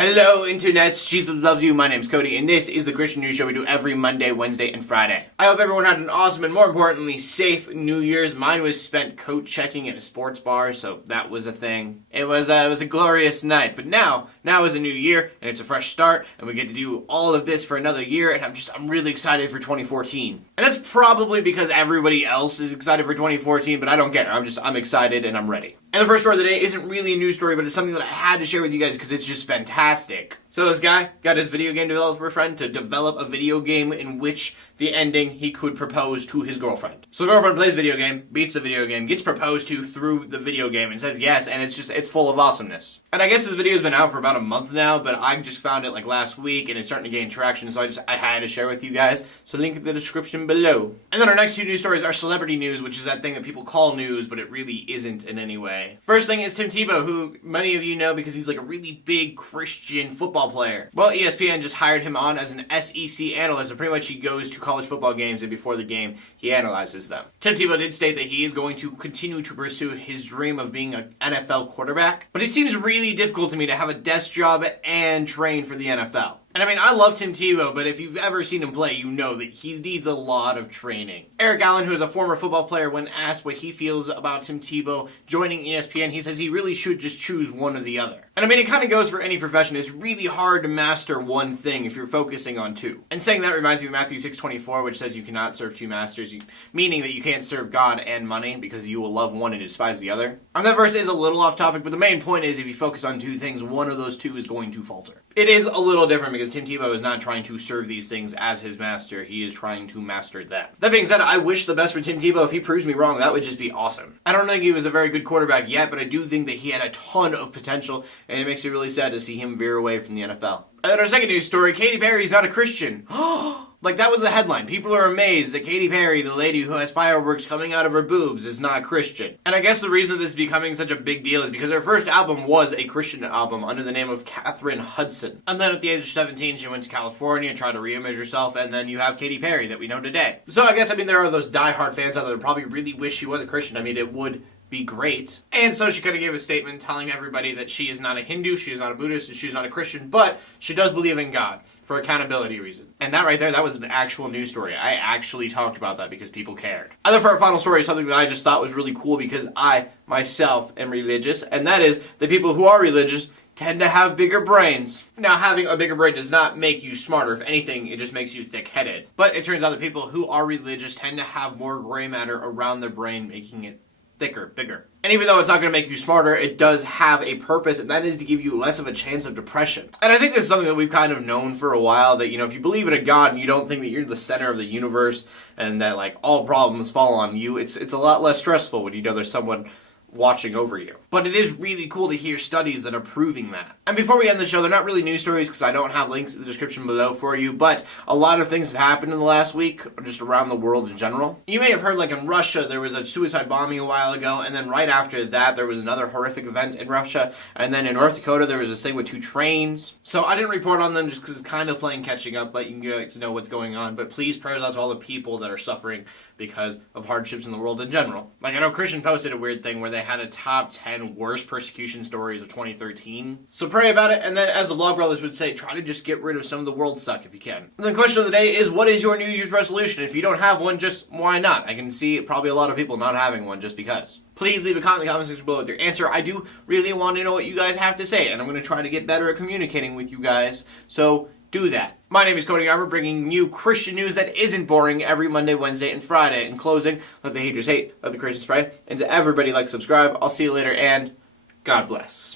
Hello internets, Jesus loves you, my name's Cody, and this is the Christian News Show we do every Monday, Wednesday, and Friday. I hope everyone had an awesome and more importantly, safe New Year's. Mine was spent coat checking at a sports bar, so that was a thing. It was a glorious night, but now is a new year, and it's a fresh start, and we get to do all of this for another year, and I'm really excited for 2014. And that's probably because everybody else is excited for 2014, but I don't care. I'm excited and I'm ready. And the first story of the day isn't really a news story, but it's something that I had to share with you guys because it's just fantastic. So this guy got his video game developer friend to develop a video game in which the ending he could propose to his girlfriend. So the girlfriend plays video game, beats the video game, gets proposed to through the video game and says yes, and it's full of awesomeness. And I guess this video's been out for about a month now, but I just found it like last week and it's starting to gain traction, so I had to share with you guys. So link in the description below. And then our next two news stories are celebrity news, which is that thing that people call news, but it really isn't in any way. First thing is Tim Tebow, who many of you know because he's like a really big Christian football player. Well, ESPN just hired him on as an SEC analyst, and pretty much he goes to college football games, and before the game, he analyzes them. Tim Tebow did state that he is going to continue to pursue his dream of being an NFL quarterback, but it seems really difficult to me to have a desk job and train for the NFL. And I mean, I love Tim Tebow, but if you've ever seen him play, you know that he needs a lot of training. Eric Allen, who is a former football player, when asked what he feels about Tim Tebow joining ESPN, he says he really should just choose one or the other. And I mean, it kind of goes for any profession. It's really hard to master one thing if you're focusing on two. And saying that reminds me of Matthew 6:24, which says you cannot serve two masters, meaning that you can't serve God and money because you will love one and despise the other. And that verse is a little off topic, but the main point is if you focus on two things, one of those two is going to falter. It is a little different because Tim Tebow is not trying to serve these things as his master. He is trying to master them. That being said, I wish the best for Tim Tebow. If he proves me wrong, that would just be awesome. I don't think he was a very good quarterback yet, but I do think that he had a ton of potential, and it makes me really sad to see him veer away from the NFL. And then our second news story, Katy Perry is not a Christian. Like, that was the headline. People are amazed that Katy Perry, the lady who has fireworks coming out of her boobs, is not Christian. And I guess the reason this is becoming such a big deal is because her first album was a Christian album under the name of Catherine Hudson. And then at the age of 17, she went to California and tried to reimage herself, and then you have Katy Perry that we know today. So I guess, there are those diehard fans out there that probably really wish she was a Christian. I mean, it would be great. And so she kind of gave a statement telling everybody that she is not a Hindu, she is not a Buddhist, and she's not a Christian, but she does believe in God for accountability reason. And that right there, that was an actual news story. I actually talked about that because people cared. And then for our final story, something that I just thought was really cool because I, myself, am religious, and that is the people who are religious tend to have bigger brains. Now, having a bigger brain does not make you smarter. If anything, it just makes you thick-headed. But it turns out that people who are religious tend to have more gray matter around their brain, making it thicker, bigger. And even though it's not going to make you smarter, it does have a purpose, and that is to give you less of a chance of depression. And I think this is something that we've kind of known for a while, that, if you believe in a God and you don't think that you're the center of the universe and that, like, all problems fall on you, it's a lot less stressful when you know there's someone watching over you. But it is really cool to hear studies that are proving that. And before we end the show, they're not really news stories because I don't have links in the description below for you, but a lot of things have happened in the last week, just around the world in general. You may have heard, like in Russia, there was a suicide bombing a while ago, and then right after that, there was another horrific event in Russia, and then in North Dakota, there was this thing with 2 trains. So I didn't report on them just because it's kind of playing catching up, letting you guys know what's going on, but please prayers out to all the people that are suffering because of hardships in the world in general. Like, I know Christian posted a weird thing where they had a top 10 worst persecution stories of 2013. So pray about it, and then as the Vlog Brothers would say, try to just get rid of some of the world suck if you can. And the question of the day is, what is your New Year's resolution? If you don't have one, just why not? I can see probably a lot of people not having one just because. Please leave a comment in the comment section below with your answer. I do really want to know what you guys have to say, and I'm going to try to get better at communicating with you guys. So do that. My name is Cody Garber, bringing you Christian news that isn't boring every Monday, Wednesday, and Friday. In closing, let the haters hate, let the Christians pray, and to everybody, like, subscribe. I'll see you later, and God bless.